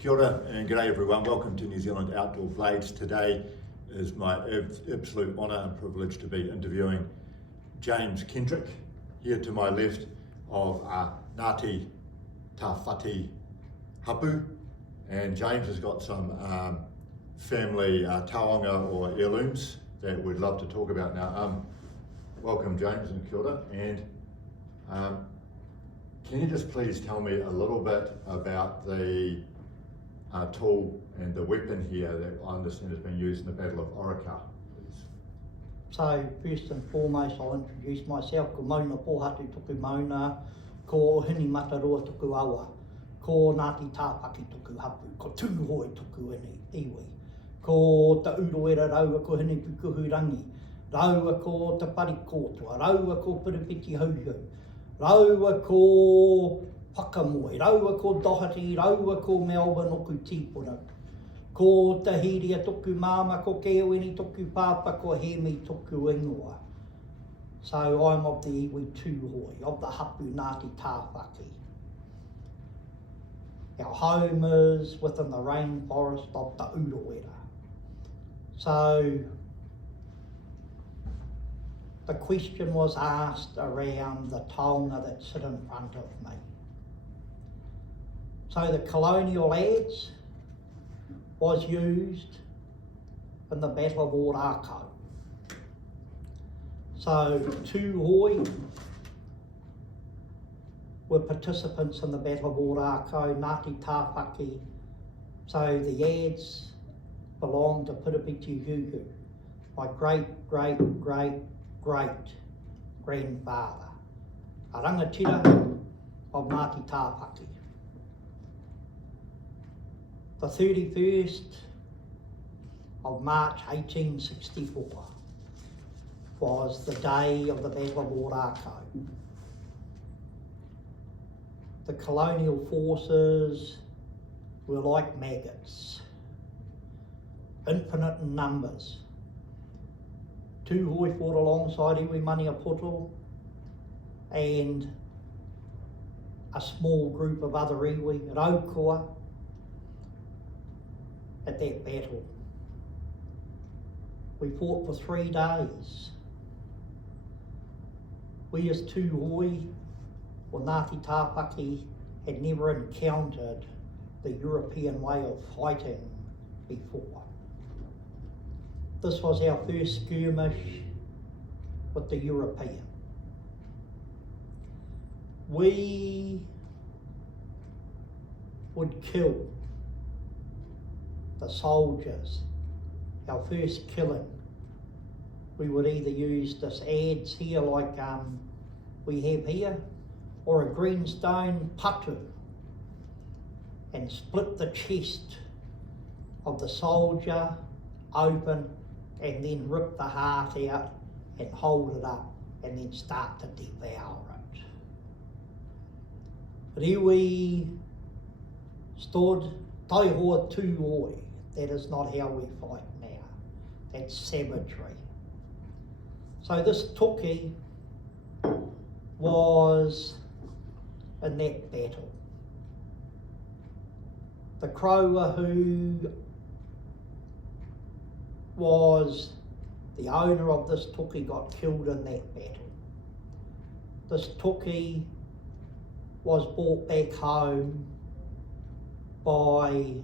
Kia ora and g'day everyone, welcome to New Zealand Outdoor Blades. Today is my absolute honour and privilege to be interviewing James Kendrick, here to my left of Ngāti Tāwhaki hapu, and James has got some family taonga or heirlooms that we'd love to talk about now. Welcome James and kia ora, and can you just please tell me a little bit about the tool and the weapon here that I understand has been used in the Battle of Ōrākau, please? So first and foremost, I'll introduce myself. Ko mauna pohatu tuku mauna, ko hini matarua tuku awa, ko Ngāti Tāwhaki tuku hapu, ko Tūhoe tuku iwi, ko Te Uruera raua ko hini kukuhurangi, raua ko Te Pari Kōtua, raua ko Piripi Teheuheu, raua ko Whakamoe, raua ko Doherty, raua ko Melbourne oku tīpuna, ko Tahiria toku māma, ko Keoweni toku pāpa, ko Hemi toku ingoa. So I'm of the iwi Tūhoe, of the hapu Ngāti Tāwhaki. Our home is within the rainforest of the Uruera. So the question was asked around the taonga that sit in front of me. So the Colonial Adze was used in the Battle of Ōrākau. So Tūhoe were participants in the Battle of Ōrākau, Ngāti Tāwhaki. So the Adze belonged to Piripi Teheuheu, my great-great-great-grandfather, a Rangitira of Ngāti Tāwhaki. The 31st of March 1864 was the day of the Battle of Ōrākau. The Colonial Forces were like maggots, infinite in numbers. Tūhoe fought alongside Rewi Maniapoto and a small group of other iwi, Rāukawa, at that battle. We fought for 3 days. We as Tūhoe, or Ngāti Tāwhaki, had never encountered the European way of fighting before. This was our first skirmish with the European. We would kill the soldiers. Our first killing, we would either use this adze here like we have here, or a greenstone patu, and split the chest of the soldier open and then rip the heart out and hold it up and then start to devour it. Rewi stood taihoa Tūhoe. That is not how we fight now. That's savagery. So this tuki was in that battle. The Crower who was the owner of this tuki got killed in that battle. This tuki was brought back home by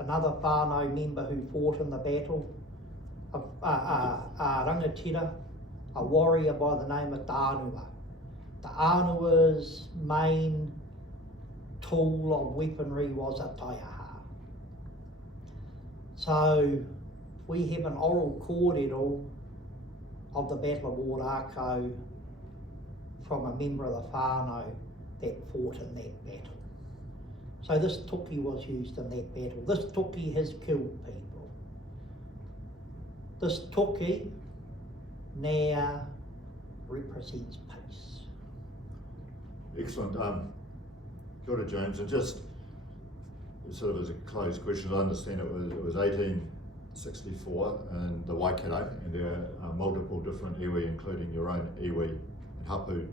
another whānau member who fought in the battle, a Rangitira, a warrior by the name of Tānua. The Anua's main tool of weaponry was a taiaha. So we have an oral kōrero of the Battle of Ōrākau from a member of the whānau that fought in that battle. So this tuki was used in that battle. This tuki has killed people. This tuki now represents peace. Excellent. Kia ora, James, and just sort of as a closed question, I understand it was 1864 in the Waikato, and there are multiple different iwi, including your own iwi and hapu,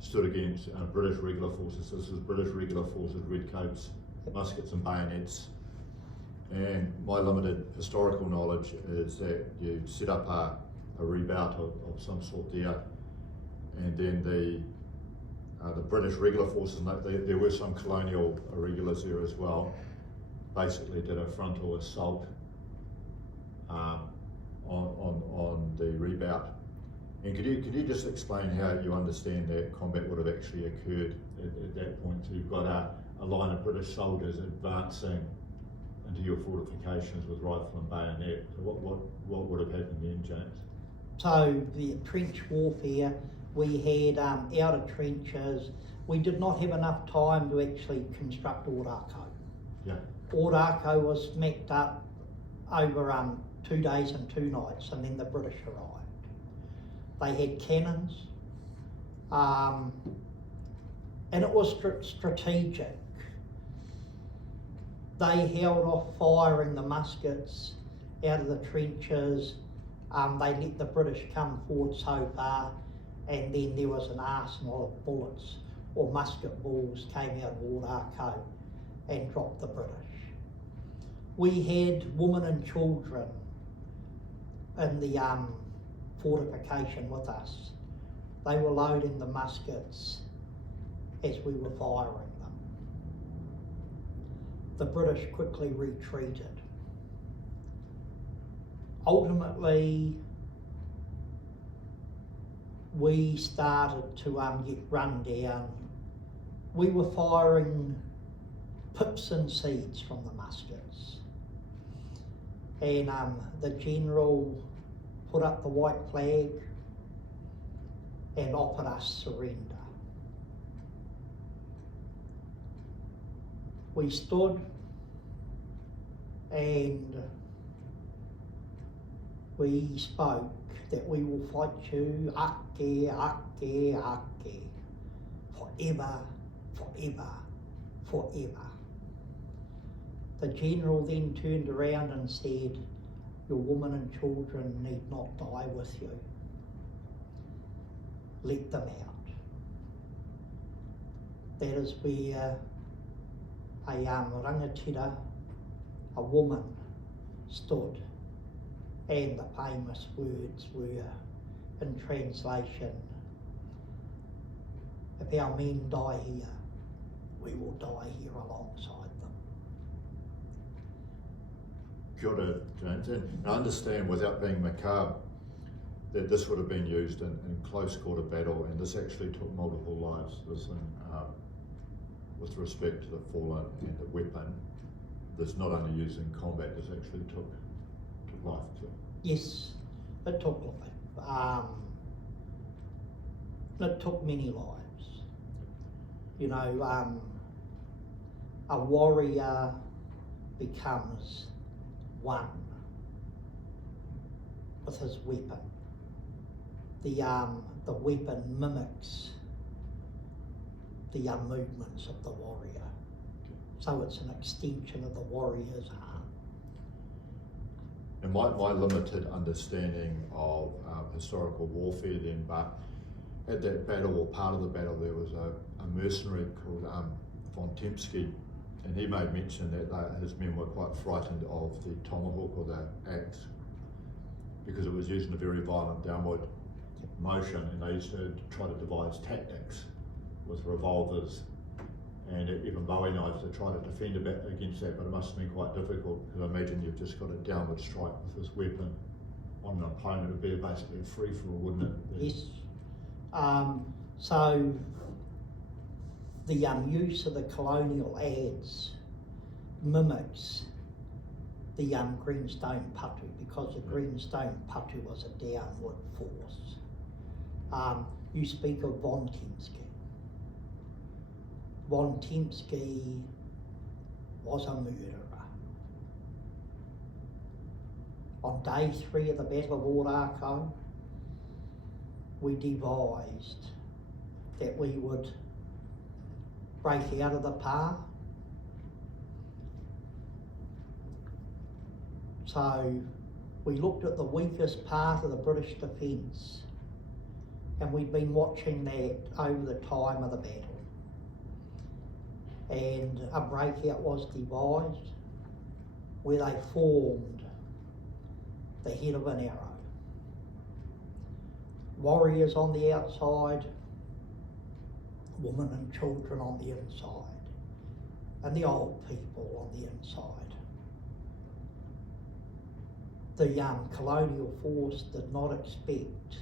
stood against British regular forces. This is British regular forces, redcoats, muskets and bayonets. And my limited historical knowledge is that you set up a redoubt of some sort there, and then the British regular forces, there were some colonial irregulars there as well, basically did a frontal assault on the redoubt. And could you just explain how you understand that combat would have actually occurred at that point? So you've got a line of British soldiers advancing into your fortifications with rifle and bayonet. So what would have happened then, James? So the trench warfare, we had outer trenches. We did not have enough time to actually construct Ōrākau. Yeah. Ōrākau was smacked up over 2 days and 2 nights, and then the British arrived. They had cannons, and it was strategic. They held off firing the muskets out of the trenches. They let the British come forward so far, and then there was an arsenal of bullets or musket balls came out of Ōrākau and dropped the British. We had women and children in the fortification with us. They were loading the muskets as we were firing them. The British quickly retreated. Ultimately, we started to get run down. We were firing pips and seeds from the muskets. And the general put up the white flag and offered us surrender. We stood and we spoke that we will fight you ake, ake, ake, forever, forever, forever. The general then turned around and said, your women and children need not die with you. Let them out. That is where a Rangitira, a woman, stood, and the famous words were, in translation, if our men die here, we will die here alongside them. Kia ora, James. And I understand, without being macabre, that this would have been used in close quarter battle, and this actually took multiple lives. This thing, with respect to the fallen and the weapon, this not only used in combat, this actually took life too. Yes, it took life. It took many lives. You know, a warrior becomes one with his weapon. The weapon mimics the movements of the warrior. So it's an extension of the warrior's arm. And my limited understanding of historical warfare then, but at that battle, or part of the battle, there was a mercenary called Von Tempsky, and he made mention that his men were quite frightened of the tomahawk or the axe, because it was used in a very violent downward motion, and they used to try to devise tactics with revolvers and even Bowie knives to try to defend a bit against that, but it must have been quite difficult, because I imagine you've just got a downward strike with this weapon on an opponent. It would be basically a free-for-all, wouldn't it? Yes. So the use of the Colonial Adze mimics the greenstone patu, because the greenstone patu was a downward force. You speak of Von Tempsky. Von Tempsky was a murderer. On day 3 of the Battle of Ōrākau, we devised that we would break out of the path. So we looked at the weakest part of the British defence, and we'd been watching that over the time of the battle. and a breakout was devised where they formed the head of an arrow. Warriors on the outside, women and children on the inside, and the old people on the inside. The Colonial Force did not expect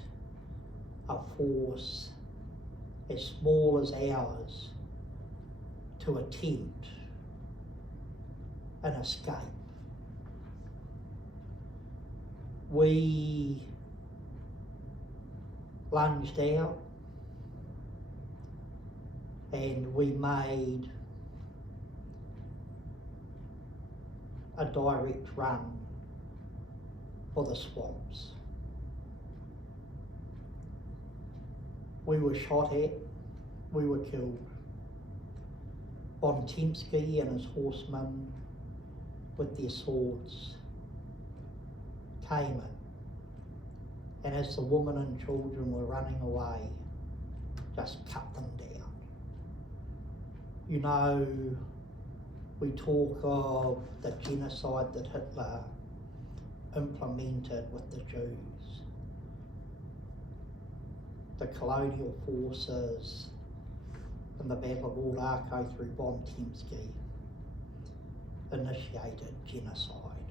a force as small as ours to attempt an escape. We lunged out and we made a direct run for the swamps. We were shot at, we were killed. Von Tempsky and his horsemen with their swords came in, and as the women and children were running away, just cut them down. You know, we talk of the genocide that Hitler implemented with the Jews. The Colonial Forces in the Battle of Ōrākau through Von Tempsky initiated genocide,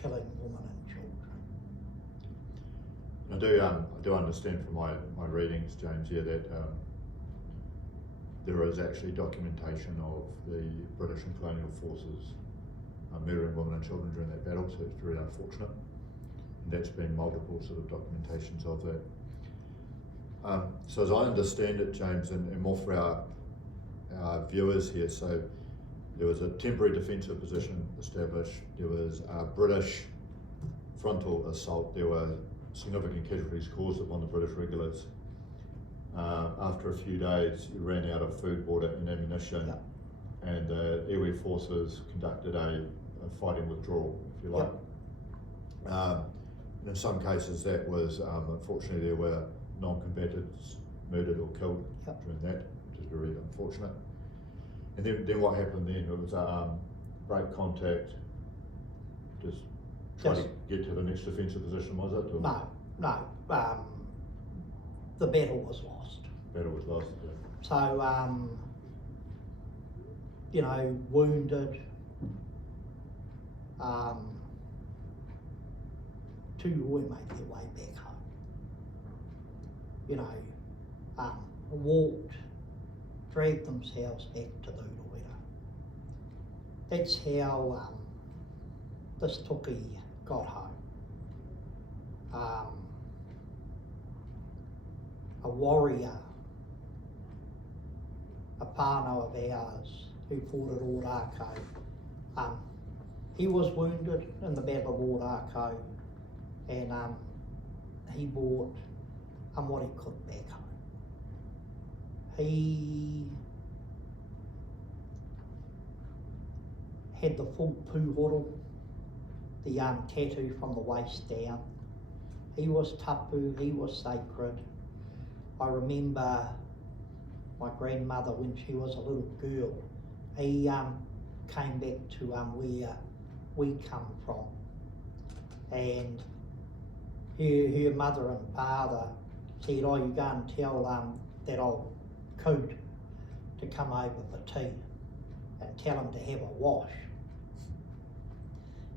killing women and children. I do understand from my readings, James, here that there is actually documentation of the British and Colonial Forces murdering women and children during that battle, so it's very unfortunate. And that's been multiple sort of documentations of that. So as I understand it, James, and more for our viewers here, so there was a temporary defensive position established, there was a British frontal assault, there were significant casualties caused upon the British regulars. After a few days, you ran out of food, water and ammunition, and the Rewi Forces conducted a fighting withdrawal, if you like. And in some cases that was, unfortunately, there were non-combatants murdered or killed during that, which is very unfortunate. And then what happened then? It was break contact, just try to get to the next defensive position, was it? Or? No. The battle was lost. Battle was lost, yeah. So, you know, wounded, Tūhoe made their way back home. You know, walked, dragged themselves back to Rūruwera. That's how this Tuki got home. A warrior, a whānau of ours who fought at Ōrākau, he was wounded in the Battle of Ōrākau, and he brought what he could back home. He had the full pūhoro, the tattoo from the waist down. He was tapu, he was sacred. I remember my grandmother when she was a little girl, he came back to where we come from, and her mother and father said, oh, you go and tell that old coot to come over for tea and tell him to have a wash.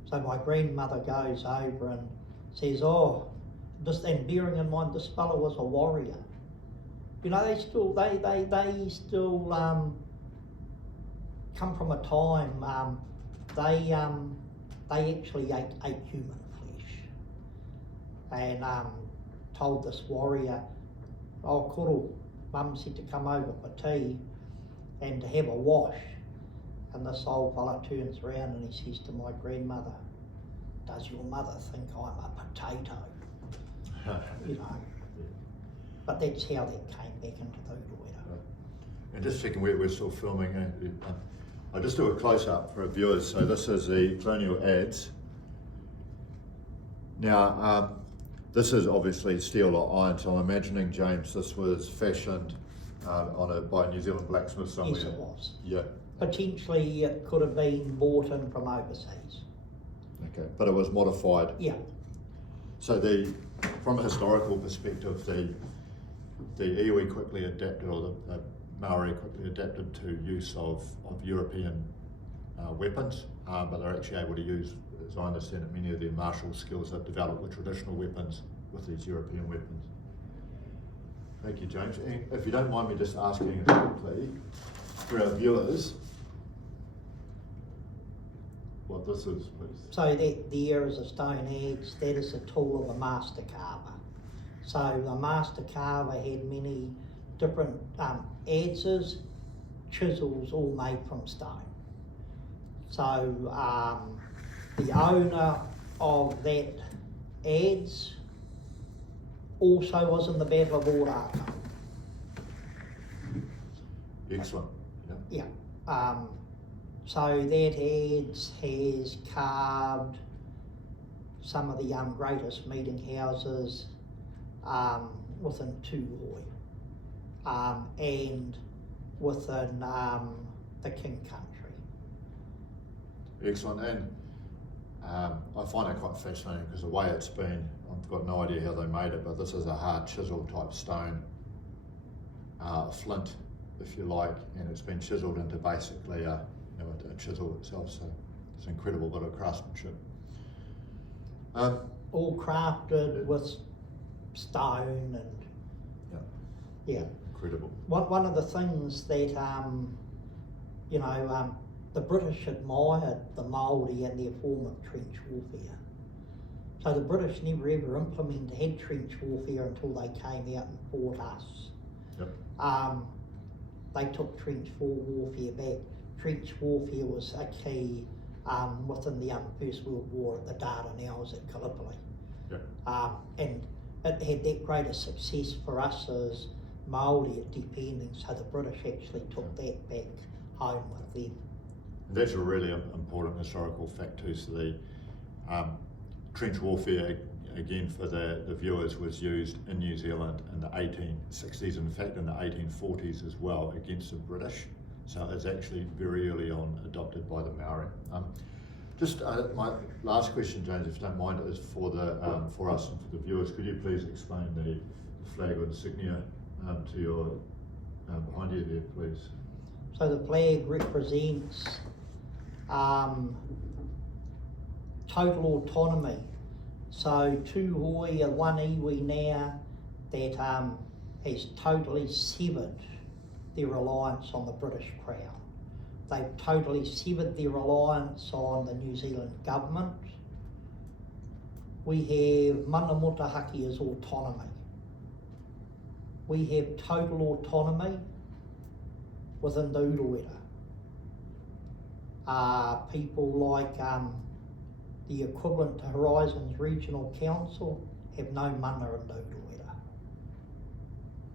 So my grandmother goes over and says, oh, and bearing in mind this fellow was a warrior. You know, they still come from a time they actually ate human flesh, and told this warrior, oh, koro, mum said to come over for tea and to have a wash. And this old fella turns around and he says to my grandmother, does your mother think I'm a potato? You know. But that's how that came back into Rūruwera. And just checking, we're still filming. I'll just do a close-up for our viewers. So this is the Colonial Adze. Now, this is obviously steel or iron, so I'm imagining, James, this was fashioned by a New Zealand blacksmith somewhere. Yes, it was. Yeah. Potentially it could have been bought in from overseas. Okay, but it was modified. Yeah. So from a historical perspective, the iwi quickly adapted, or the Maori quickly adapted to use of European weapons, but they're actually able to use, as I understand it, many of their martial skills that developed with traditional weapons with these European weapons. Thank you, James. And if you don't mind me just asking quickly for our viewers what this is, please. So there is a stone adze, that is a tool of a master carver. So the master carver had many different adzes, chisels, all made from stone. So the owner of that adze also was in the Battle of Ōrākau. Excellent. Yeah. Yeah. So that adze has carved some of the greatest meeting houses within Tūhoe and within the King Country. Excellent. And I find it quite fascinating because the way it's been, I've got no idea how they made it, but this is a hard chisel type stone, flint, if you like, and it's been chiseled into basically a chisel itself. So it's an incredible bit of craftsmanship. All crafted with stone and yeah. Incredible. One of the things that the British admired the Māori and their form of trench warfare. So the British never ever had trench warfare until they came out and fought us. Yep. They took trench warfare back. Trench warfare was a key within the First World War at the Dardanelles at Gallipoli. Yep. And it had that greater success for us as Māori at defending, so the British actually took that back home with them. That's a really important historical fact too. So the trench warfare, again for the viewers, was used in New Zealand in the 1860s, in fact in the 1840s as well, against the British. So it's actually very early on adopted by the Maori. Just my last question, James, if you don't mind, is for us and for the viewers. Could you please explain the flag or insignia to your behind you there, please? So the flag represents total autonomy. So Tūhoe are one iwi now that has totally severed their reliance on the British Crown. They've totally severed their reliance on the New Zealand government. We have mana motahaki as autonomy. We have total autonomy within the Urewera. People like the equivalent to Horizons Regional Council have no mana in the Urewera.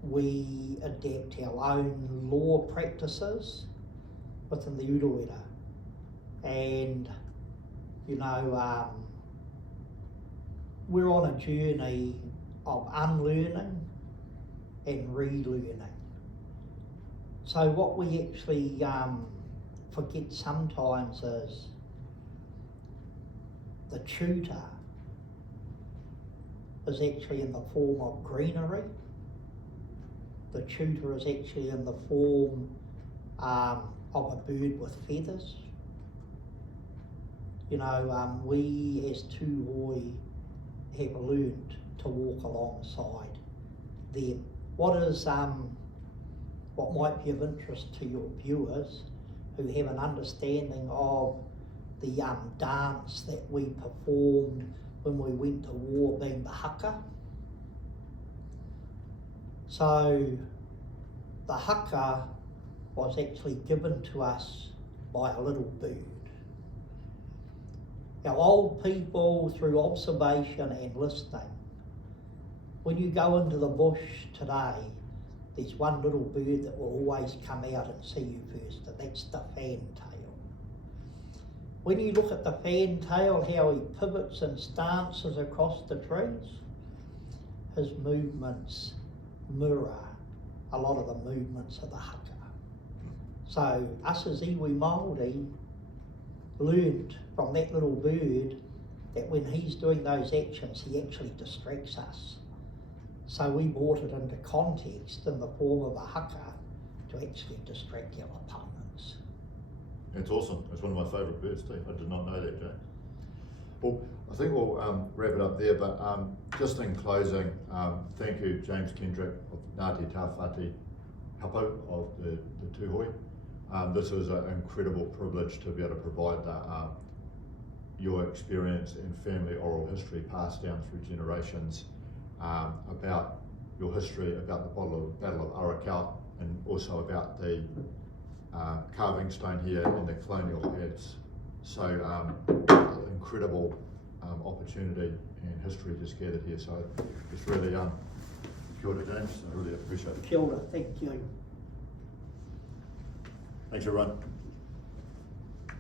We adapt our own law practices within the Urewera, and we're on a journey of unlearning and relearning. So what we actually forget sometimes is the tutor is actually in the form of greenery. The tutor is actually in the form of a bird with feathers. We as Tūhoe have learned to walk alongside them. What might be of interest to your viewers who have an understanding of the dance that we performed when we went to war, being the haka. So the haka was actually given to us by a little bird. Now, old people, through observation and listening, when you go into the bush today, there's one little bird that will always come out and see you first, and that's the fantail. When you look at the fantail, how he pivots and stances across the trees, his movements mirror a lot of the movements of the haka. So us as iwi Māori learned from that little bird that when he's doing those actions, he actually distracts us. So we brought it into context in the form of a haka to actually distract our opponents. It's awesome. It's one of my favourite birds too. I did not know that, James. Well, I think we'll wrap it up there, but just in closing, thank you, James Kendrick of Ngāti Tāwhaki Hapo of the Tūhoe. This was an incredible privilege to be able to provide your experience and family oral history passed down through generations about your history, about the Battle of Ōrākau, and also about the carving stone here in the Colonial Adze. So incredible opportunity and history just gathered here. So it's really kia ora, James. I really appreciate it. Kia ora, thank you. Thanks everyone.